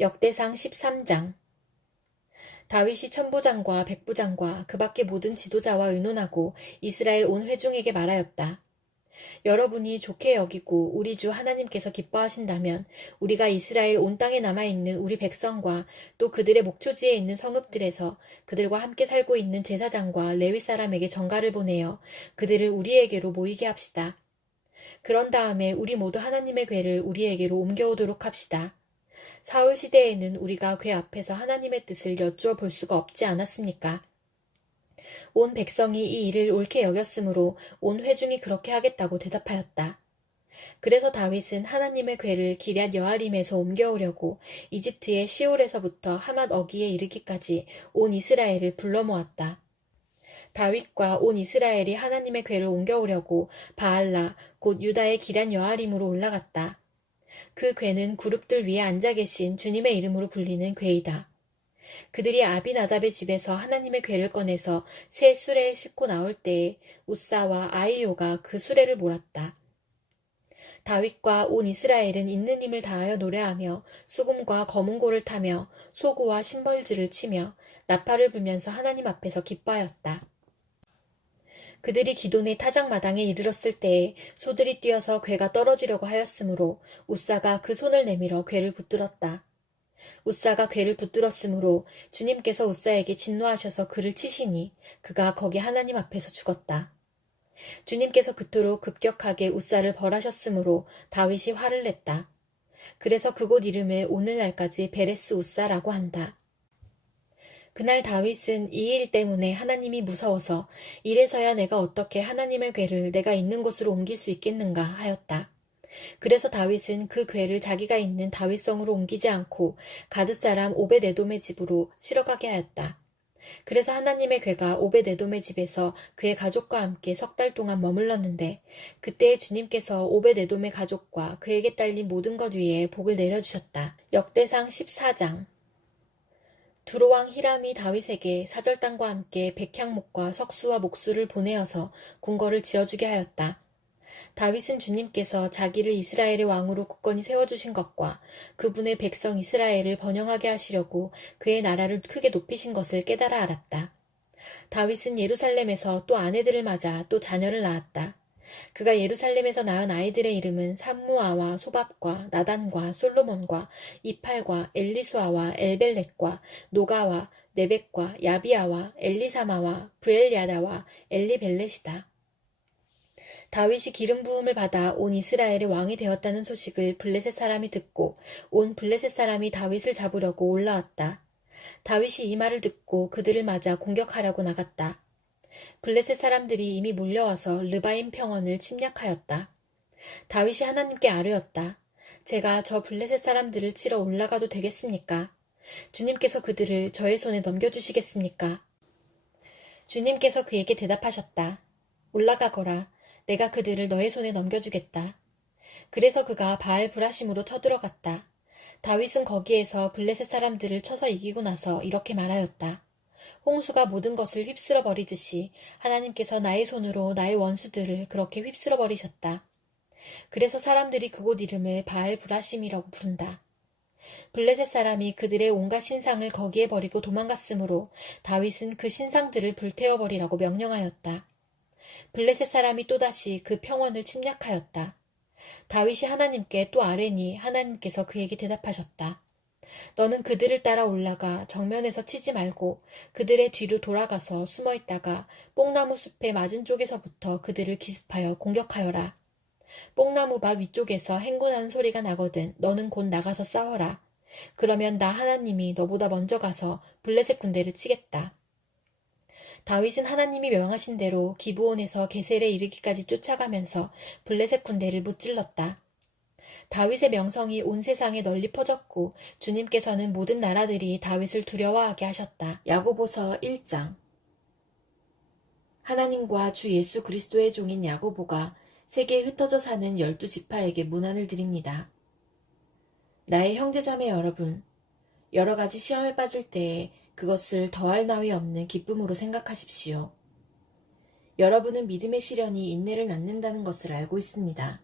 역대상 13장. 다윗이 천부장과 백부장과 그 밖의 모든 지도자와 의논하고 이스라엘 온 회중에게 말하였다. 여러분이 좋게 여기고 우리 주 하나님께서 기뻐하신다면 우리가 이스라엘 온 땅에 남아있는 우리 백성과 또 그들의 목초지에 있는 성읍들에서 그들과 함께 살고 있는 제사장과 레위 사람에게 전가를 보내어 그들을 우리에게로 모이게 합시다. 그런 다음에 우리 모두 하나님의 궤를 우리에게로 옮겨오도록 합시다. 사울 시대에는 우리가 궤 앞에서 하나님의 뜻을 여쭈어 볼 수가 없지 않았습니까? 온 백성이 이 일을 옳게 여겼으므로 온 회중이 그렇게 하겠다고 대답하였다. 그래서 다윗은 하나님의 궤를 기럇 여아림에서 옮겨오려고 이집트의 시올에서부터 하맛 어기에 이르기까지 온 이스라엘을 불러 모았다. 다윗과 온 이스라엘이 하나님의 궤를 옮겨오려고 바알라 곧 유다의 기럇 여아림으로 올라갔다. 그 궤는 그룹들 위에 앉아 계신 주님의 이름으로 불리는 궤이다. 그들이 아비나답의 집에서 하나님의 궤를 꺼내서 새 수레에 싣고 나올 때에 우사와 아이요가 그 수레를 몰았다. 다윗과 온 이스라엘은 있는 힘을 다하여 노래하며 수금과 검은고를 타며 소구와 심벌지를 치며 나팔을 불면서 하나님 앞에서 기뻐하였다. 그들이 기돈의 타작마당에 이르렀을 때에 소들이 뛰어서 궤가 떨어지려고 하였으므로 우사가 그 손을 내밀어 궤를 붙들었다. 우사가 궤를 붙들었으므로 주님께서 우사에게 진노하셔서 그를 치시니 그가 거기 하나님 앞에서 죽었다. 주님께서 그토록 급격하게 우사를 벌하셨으므로 다윗이 화를 냈다. 그래서 그곳 이름을 오늘날까지 베레스 우사라고 한다. 그날 다윗은 이 일 때문에 하나님이 무서워서 이래서야 내가 어떻게 하나님의 궤를 내가 있는 곳으로 옮길 수 있겠는가 하였다. 그래서 다윗은 그 궤를 자기가 있는 다윗성으로 옮기지 않고 가드 사람 오벳에돔의 집으로 실어가게 하였다. 그래서 하나님의 궤가 오벳에돔의 집에서 그의 가족과 함께 3달 동안 머물렀는데 그때에 주님께서 오벳에돔의 가족과 그에게 딸린 모든 것 위에 복을 내려주셨다. 역대상 14장. 두로왕 히람이 다윗에게 사절단과 함께 백향목과 석수와 목수를 보내어서 궁궐을 지어주게 하였다. 다윗은 주님께서 자기를 이스라엘의 왕으로 굳건히 세워주신 것과 그분의 백성 이스라엘을 번영하게 하시려고 그의 나라를 크게 높이신 것을 깨달아 알았다. 다윗은 예루살렘에서 또 아내들을 맞아 또 자녀를 낳았다. 그가 예루살렘에서 낳은 아이들의 이름은 삼무아와 소밥과 나단과 솔로몬과 이팔과 엘리수아와 엘벨렛과 노가와 네벡과 야비아와 엘리사마와 부엘야다와 엘리벨렛이다. 다윗이 기름 부음을 받아 온 이스라엘의 왕이 되었다는 소식을 블레셋 사람이 듣고 온 블레셋 사람이 다윗을 잡으려고 올라왔다. 다윗이 이 말을 듣고 그들을 맞아 공격하려고 나갔다. 블레셋 사람들이 이미 몰려와서 르바임 평원을 침략하였다. 다윗이 하나님께 아뢰었다. 제가 저 블레셋 사람들을 치러 올라가도 되겠습니까? 주님께서 그들을 저의 손에 넘겨주시겠습니까? 주님께서 그에게 대답하셨다. 올라가거라. 내가 그들을 너의 손에 넘겨주겠다. 그래서 그가 바알 브라심으로 쳐들어갔다. 다윗은 거기에서 블레셋 사람들을 쳐서 이기고 나서 이렇게 말하였다. 홍수가 모든 것을 휩쓸어 버리듯이 하나님께서 나의 손으로 나의 원수들을 그렇게 휩쓸어 버리셨다. 그래서 사람들이 그곳 이름을 바알 브라심이라고 부른다. 블레셋 사람이 그들의 온갖 신상을 거기에 버리고 도망갔으므로 다윗은 그 신상들을 불태워 버리라고 명령하였다. 블레셋 사람이 또다시 그 평원을 침략하였다. 다윗이 하나님께 또 아뢰니 하나님께서 그에게 대답하셨다. 너는 그들을 따라 올라가 정면에서 치지 말고 그들의 뒤로 돌아가서 숨어있다가 뽕나무 숲의 맞은 쪽에서부터 그들을 기습하여 공격하여라. 뽕나무밭 위쪽에서 행군하는 소리가 나거든 너는 곧 나가서 싸워라. 그러면 나 하나님이 너보다 먼저 가서 블레셋 군대를 치겠다. 다윗은 하나님이 명하신 대로 기브온에서 게셀에 이르기까지 쫓아가면서 블레셋 군대를 무찔렀다. 다윗의 명성이 온 세상에 널리 퍼졌고 주님께서는 모든 나라들이 다윗을 두려워하게 하셨다. 야고보서 1장. 하나님과 주 예수 그리스도의 종인 야고보가 세계에 흩어져 사는 12지파에게 문안을 드립니다. 나의 형제자매 여러분, 여러 가지 시험에 빠질 때에 그것을 더할 나위 없는 기쁨으로 생각하십시오. 여러분은 믿음의 시련이 인내를 낳는다는 것을 알고 있습니다.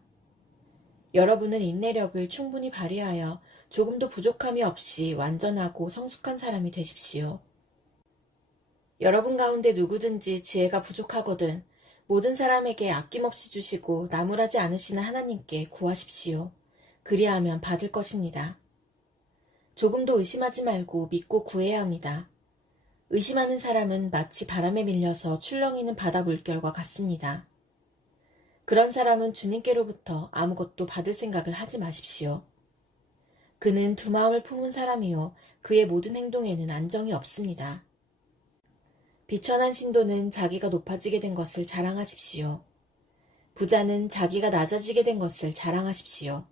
여러분은 인내력을 충분히 발휘하여 조금도 부족함이 없이 완전하고 성숙한 사람이 되십시오. 여러분 가운데 누구든지 지혜가 부족하거든 모든 사람에게 아낌없이 주시고 나무라지 않으시는 하나님께 구하십시오. 그리하면 받을 것입니다. 조금도 의심하지 말고 믿고 구해야 합니다. 의심하는 사람은 마치 바람에 밀려서 출렁이는 바다 물결과 같습니다. 그런 사람은 주님께로부터 아무것도 받을 생각을 하지 마십시오. 그는 두 마음을 품은 사람이요 그의 모든 행동에는 안정이 없습니다. 비천한 신도는 자기가 높아지게 된 것을 자랑하십시오. 부자는 자기가 낮아지게 된 것을 자랑하십시오.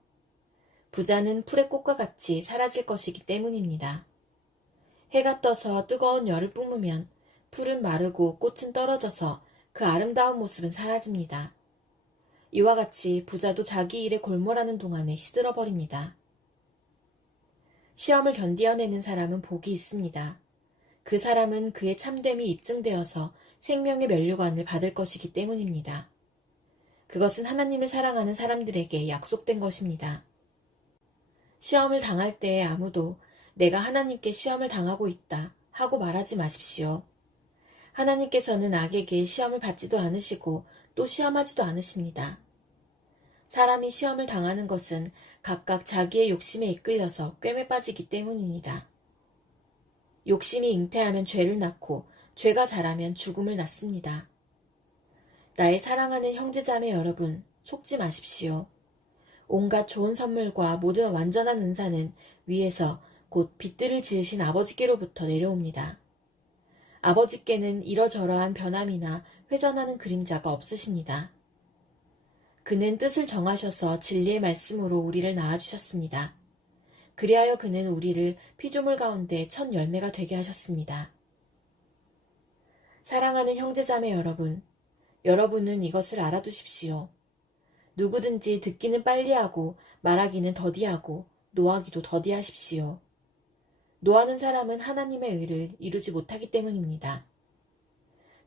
부자는 풀의 꽃과 같이 사라질 것이기 때문입니다. 해가 떠서 뜨거운 열을 뿜으면 풀은 마르고 꽃은 떨어져서 그 아름다운 모습은 사라집니다. 이와 같이 부자도 자기 일에 골몰하는 동안에 시들어버립니다. 시험을 견디어내는 사람은 복이 있습니다. 그 사람은 그의 참됨이 입증되어서 생명의 면류관을 받을 것이기 때문입니다. 그것은 하나님을 사랑하는 사람들에게 약속된 것입니다. 시험을 당할 때에 아무도 내가 하나님께 시험을 당하고 있다 하고 말하지 마십시오. 하나님께서는 악에게 시험을 받지도 않으시고 또 시험하지도 않으십니다. 사람이 시험을 당하는 것은 각각 자기의 욕심에 이끌려서 꿰매 빠지기 때문입니다. 욕심이 잉태하면 죄를 낳고 죄가 자라면 죽음을 낳습니다. 나의 사랑하는 형제자매 여러분, 속지 마십시오. 온갖 좋은 선물과 모든 완전한 은사는 위에서 곧 빛들을 지으신 아버지께로부터 내려옵니다. 아버지께는 이러저러한 변함이나 회전하는 그림자가 없으십니다. 그는 뜻을 정하셔서 진리의 말씀으로 우리를 낳아주셨습니다. 그리하여 그는 우리를 피조물 가운데 첫 열매가 되게 하셨습니다. 사랑하는 형제자매 여러분, 여러분은 이것을 알아두십시오. 누구든지 듣기는 빨리 하고 말하기는 더디하고 노하기도 더디하십시오. 노하는 사람은 하나님의 의를 이루지 못하기 때문입니다.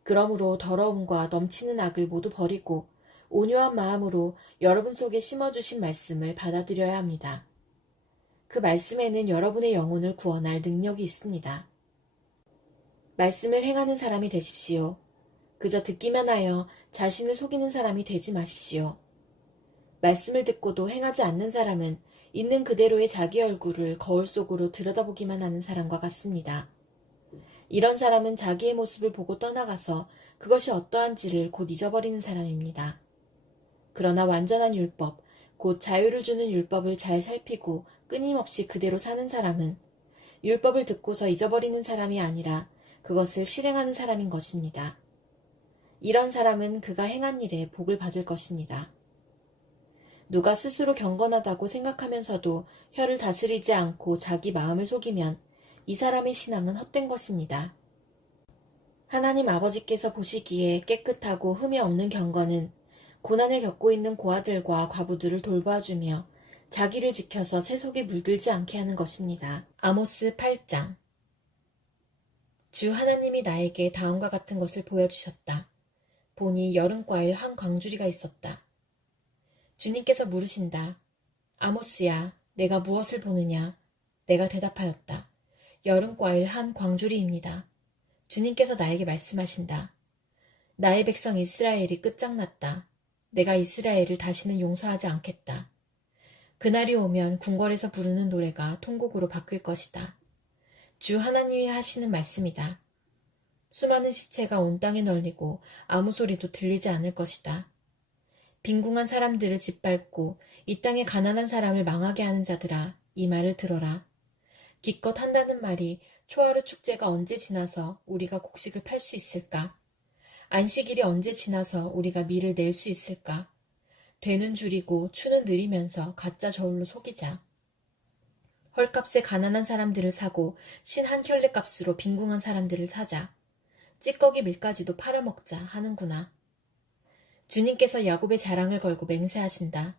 그러므로 더러움과 넘치는 악을 모두 버리고 온유한 마음으로 여러분 속에 심어주신 말씀을 받아들여야 합니다. 그 말씀에는 여러분의 영혼을 구원할 능력이 있습니다. 말씀을 행하는 사람이 되십시오. 그저 듣기만 하여 자신을 속이는 사람이 되지 마십시오. 말씀을 듣고도 행하지 않는 사람은 있는 그대로의 자기 얼굴을 거울 속으로 들여다보기만 하는 사람과 같습니다. 이런 사람은 자기의 모습을 보고 떠나가서 그것이 어떠한지를 곧 잊어버리는 사람입니다. 그러나 완전한 율법, 곧 자유를 주는 율법을 잘 살피고 끊임없이 그대로 사는 사람은 율법을 듣고서 잊어버리는 사람이 아니라 그것을 실행하는 사람인 것입니다. 이런 사람은 그가 행한 일에 복을 받을 것입니다. 누가 스스로 경건하다고 생각하면서도 혀를 다스리지 않고 자기 마음을 속이면 이 사람의 신앙은 헛된 것입니다. 하나님 아버지께서 보시기에 깨끗하고 흠이 없는 경건은 고난을 겪고 있는 고아들과 과부들을 돌봐주며 자기를 지켜서 새 속에 물들지 않게 하는 것입니다. 아모스 8장. 주 하나님이 나에게 다음과 같은 것을 보여주셨다. 보니 여름과일 한 광주리가 있었다. 주님께서 물으신다. 아모스야, 내가 무엇을 보느냐? 내가 대답하였다. 여름과일 한 광주리입니다. 주님께서 나에게 말씀하신다. 나의 백성 이스라엘이 끝장났다. 내가 이스라엘을 다시는 용서하지 않겠다. 그날이 오면 궁궐에서 부르는 노래가 통곡으로 바뀔 것이다. 주 하나님이 하시는 말씀이다. 수많은 시체가 온 땅에 널리고 아무 소리도 들리지 않을 것이다. 빈궁한 사람들을 짓밟고 이 땅에 가난한 사람을 망하게 하는 자들아, 이 말을 들어라. 기껏 한다는 말이 초하루 축제가 언제 지나서 우리가 곡식을 팔 수 있을까? 안식일이 언제 지나서 우리가 밀을 낼 수 있을까? 되는 줄이고 추는 느리면서 가짜 저울로 속이자. 헐값에 가난한 사람들을 사고 신 한 켤레 값으로 빈궁한 사람들을 사자. 찌꺼기 밀까지도 팔아먹자 하는구나. 주님께서 야곱의 자랑을 걸고 맹세하신다.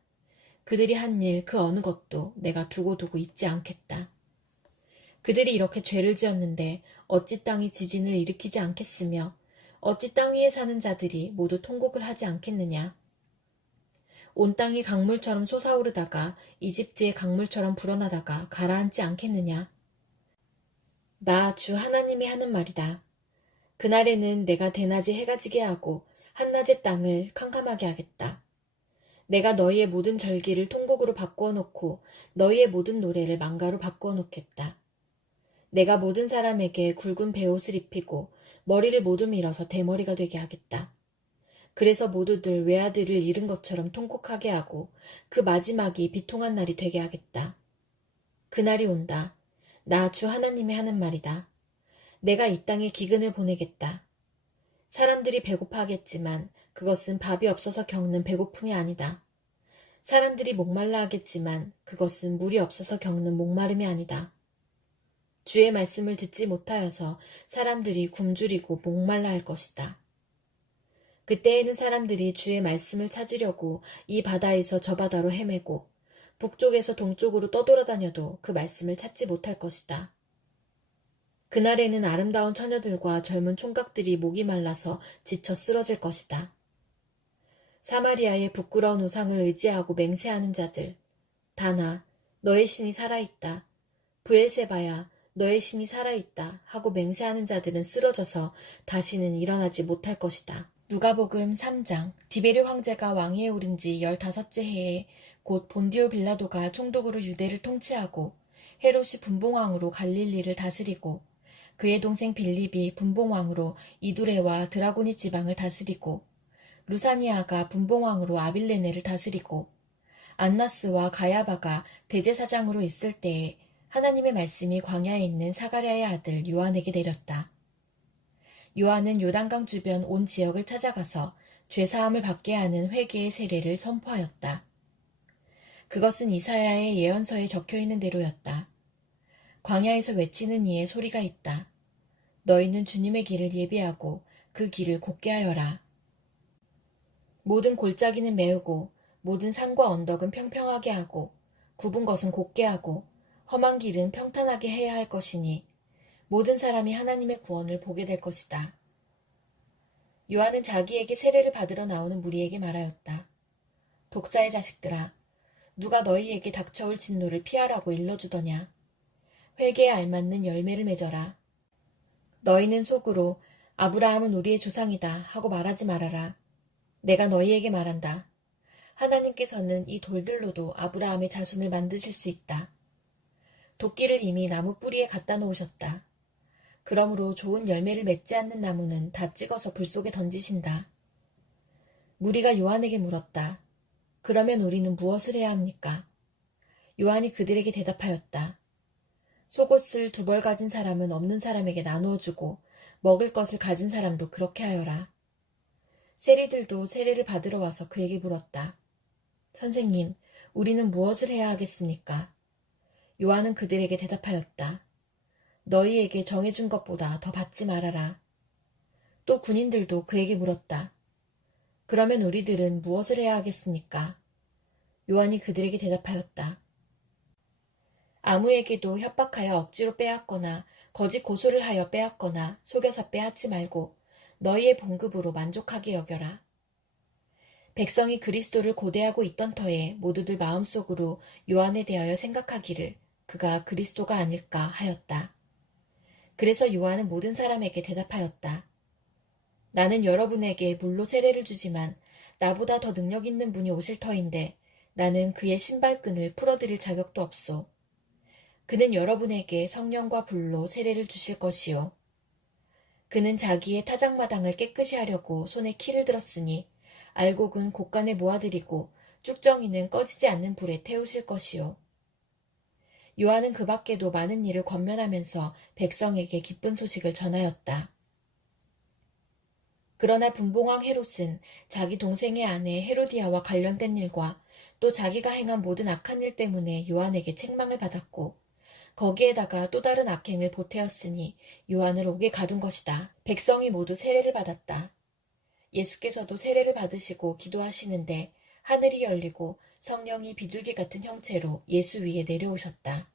그들이 한 일 그 어느 것도 내가 두고두고 잊지 않겠다. 그들이 이렇게 죄를 지었는데 어찌 땅이 지진을 일으키지 않겠으며 어찌 땅 위에 사는 자들이 모두 통곡을 하지 않겠느냐. 온 땅이 강물처럼 솟아오르다가 이집트의 강물처럼 불어나다가 가라앉지 않겠느냐. 나 주 하나님이 하는 말이다. 그날에는 내가 대낮에 해가 지게 하고 한낮의 땅을 캄캄하게 하겠다. 내가 너희의 모든 절기를 통곡으로 바꾸어 놓고 너희의 모든 노래를 망가로 바꾸어 놓겠다. 내가 모든 사람에게 굵은 베옷을 입히고 머리를 모두 밀어서 대머리가 되게 하겠다. 그래서 모두들 외아들을 잃은 것처럼 통곡하게 하고 그 마지막이 비통한 날이 되게 하겠다. 그날이 온다. 나 주 하나님이 하는 말이다. 내가 이 땅에 기근을 보내겠다. 사람들이 배고파하겠지만 그것은 밥이 없어서 겪는 배고픔이 아니다. 사람들이 목말라 하겠지만 그것은 물이 없어서 겪는 목마름이 아니다. 주의 말씀을 듣지 못하여서 사람들이 굶주리고 목말라 할 것이다. 그때에는 사람들이 주의 말씀을 찾으려고 이 바다에서 저 바다로 헤매고 북쪽에서 동쪽으로 떠돌아다녀도 그 말씀을 찾지 못할 것이다. 그날에는 아름다운 처녀들과 젊은 총각들이 목이 말라서 지쳐 쓰러질 것이다. 사마리아의 부끄러운 우상을 의지하고 맹세하는 자들, 다나 너의 신이 살아있다. 브엘세바야 너의 신이 살아있다 하고 맹세하는 자들은 쓰러져서 다시는 일어나지 못할 것이다. 누가복음 3장. 디베르 황제가 왕위에 오른 지 15째 해에 곧 본디오 빌라도가 총독으로 유대를 통치하고 헤롯이 분봉왕으로 갈릴리를 다스리고 그의 동생 빌립이 분봉왕으로 이두레와 드라고니 지방을 다스리고 루사니아가 분봉왕으로 아빌레네를 다스리고 안나스와 가야바가 대제사장으로 있을 때에 하나님의 말씀이 광야에 있는 사가랴의 아들 요한에게 내렸다. 요한은 요단강 주변 온 지역을 찾아가서 죄사함을 받게 하는 회개의 세례를 선포하였다. 그것은 이사야의 예언서에 적혀있는 대로였다. 광야에서 외치는 이의 소리가 있다. 너희는 주님의 길을 예비하고 그 길을 곧게 하여라. 모든 골짜기는 메우고 모든 산과 언덕은 평평하게 하고 굽은 것은 곧게 하고 험한 길은 평탄하게 해야 할 것이니 모든 사람이 하나님의 구원을 보게 될 것이다. 요한은 자기에게 세례를 받으러 나오는 무리에게 말하였다. 독사의 자식들아, 누가 너희에게 닥쳐올 진노를 피하라고 일러주더냐. 회개에 알맞는 열매를 맺어라. 너희는 속으로 아브라함은 우리의 조상이다 하고 말하지 말아라. 내가 너희에게 말한다. 하나님께서는 이 돌들로도 아브라함의 자손을 만드실 수 있다. 도끼를 이미 나무 뿌리에 갖다 놓으셨다. 그러므로 좋은 열매를 맺지 않는 나무는 다 찍어서 불 속에 던지신다. 무리가 요한에게 물었다. 그러면 우리는 무엇을 해야 합니까? 요한이 그들에게 대답하였다. 속옷을 2벌 가진 사람은 없는 사람에게 나누어 주고 먹을 것을 가진 사람도 그렇게 하여라. 세리들도 세례를 받으러 와서 그에게 물었다. 선생님, 우리는 무엇을 해야 하겠습니까? 요한은 그들에게 대답하였다. 너희에게 정해준 것보다 더 받지 말아라. 또 군인들도 그에게 물었다. 그러면 우리들은 무엇을 해야 하겠습니까? 요한이 그들에게 대답하였다. 아무에게도 협박하여 억지로 빼앗거나 거짓 고소를 하여 빼앗거나 속여서 빼앗지 말고 너희의 봉급으로 만족하게 여겨라. 백성이 그리스도를 고대하고 있던 터에 모두들 마음속으로 요한에 대하여 생각하기를 그가 그리스도가 아닐까 하였다. 그래서 요한은 모든 사람에게 대답하였다. 나는 여러분에게 물로 세례를 주지만 나보다 더 능력 있는 분이 오실 터인데 나는 그의 신발끈을 풀어드릴 자격도 없소. 그는 여러분에게 성령과 불로 세례를 주실 것이요. 그는 자기의 타작마당을 깨끗이 하려고 손에 키를 들었으니 알곡은 곡간에 모아들이고 쭉정이는 꺼지지 않는 불에 태우실 것이요. 요한은 그 밖에도 많은 일을 권면하면서 백성에게 기쁜 소식을 전하였다. 그러나 분봉왕 헤롯은 자기 동생의 아내 헤로디아와 관련된 일과 또 자기가 행한 모든 악한 일 때문에 요한에게 책망을 받았고 거기에다가 또 다른 악행을 보태었으니 요한을 옥에 가둔 것이다. 백성이 모두 세례를 받았다. 예수께서도 세례를 받으시고 기도하시는데 하늘이 열리고 성령이 비둘기 같은 형체로 예수 위에 내려오셨다.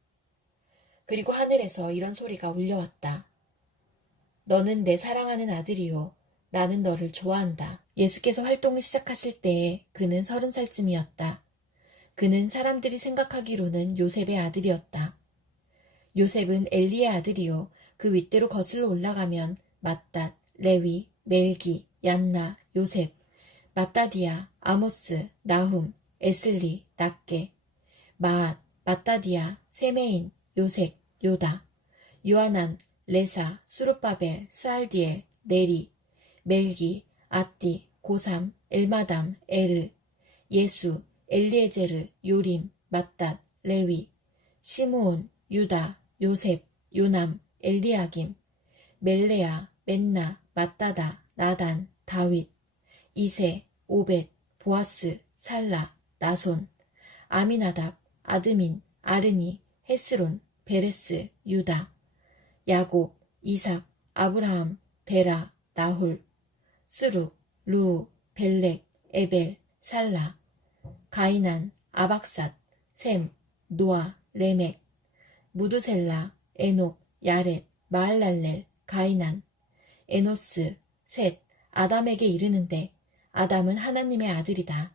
그리고 하늘에서 이런 소리가 울려왔다. 너는 내 사랑하는 아들이요. 나는 너를 좋아한다. 예수께서 활동을 시작하실 때에 그는 30살쯤이었다. 그는 사람들이 생각하기로는 요셉의 아들이었다. 요셉은 엘리의 아들이요. 그 윗대로 거슬러 올라가면 맏닷, 레위, 멜기, 얀나, 요셉, 마따디아, 아모스, 나훔, 에슬리, 낫게, 마앗, 마따디아, 세메인, 요색, 요다, 요하난, 레사, 수룹바벨, 스알디엘, 네리, 멜기, 아띠, 고삼, 엘마담, 에르, 예수, 엘리에제르, 요림, 맏닷, 레위, 시므온, 유다, 요셉, 요남, 엘리야김, 멜레아, 맨나, 맏다다, 나단, 다윗, 이세, 오벳, 보아스, 살라, 나손, 아미나답, 아드민, 아르니, 헤스론, 베레스, 유다, 야곱, 이삭, 아브라함, 데라, 나홀, 수룩, 루, 벨렉, 에벨, 살라, 가이난, 아박삿, 셈, 노아, 레멕, 무두셀라, 에녹, 야렛, 마할랄렐, 가이난, 에노스, 셋, 아담에게 이르는데 아담은 하나님의 아들이다.